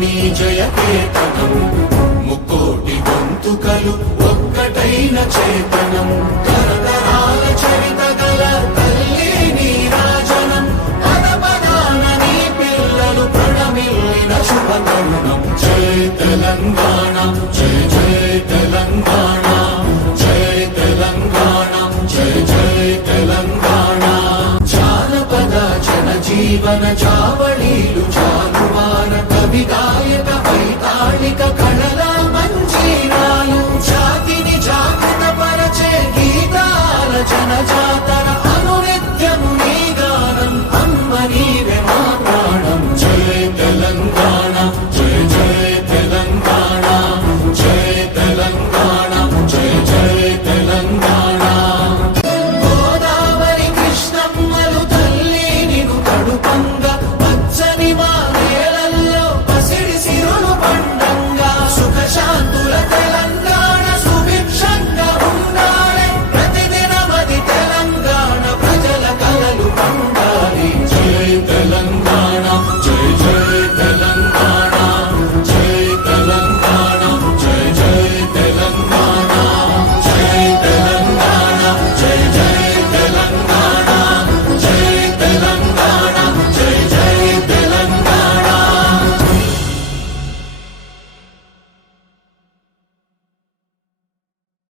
నీ జయకేతనం ముక్కోటి గొంతుకలు ఒక్కటైన చేతనం తరతరాల చరిత గల తల్లి నీరాజనం పద పదాన నీ పిల్లలు ప్రణమిల్లిన శుభతరుణం జయ తెలంగాణ జయ జయ తెలంగాణ జయ తెలంగాణ జయ జయ తెలంగాణ జానపద జన జీవన జావ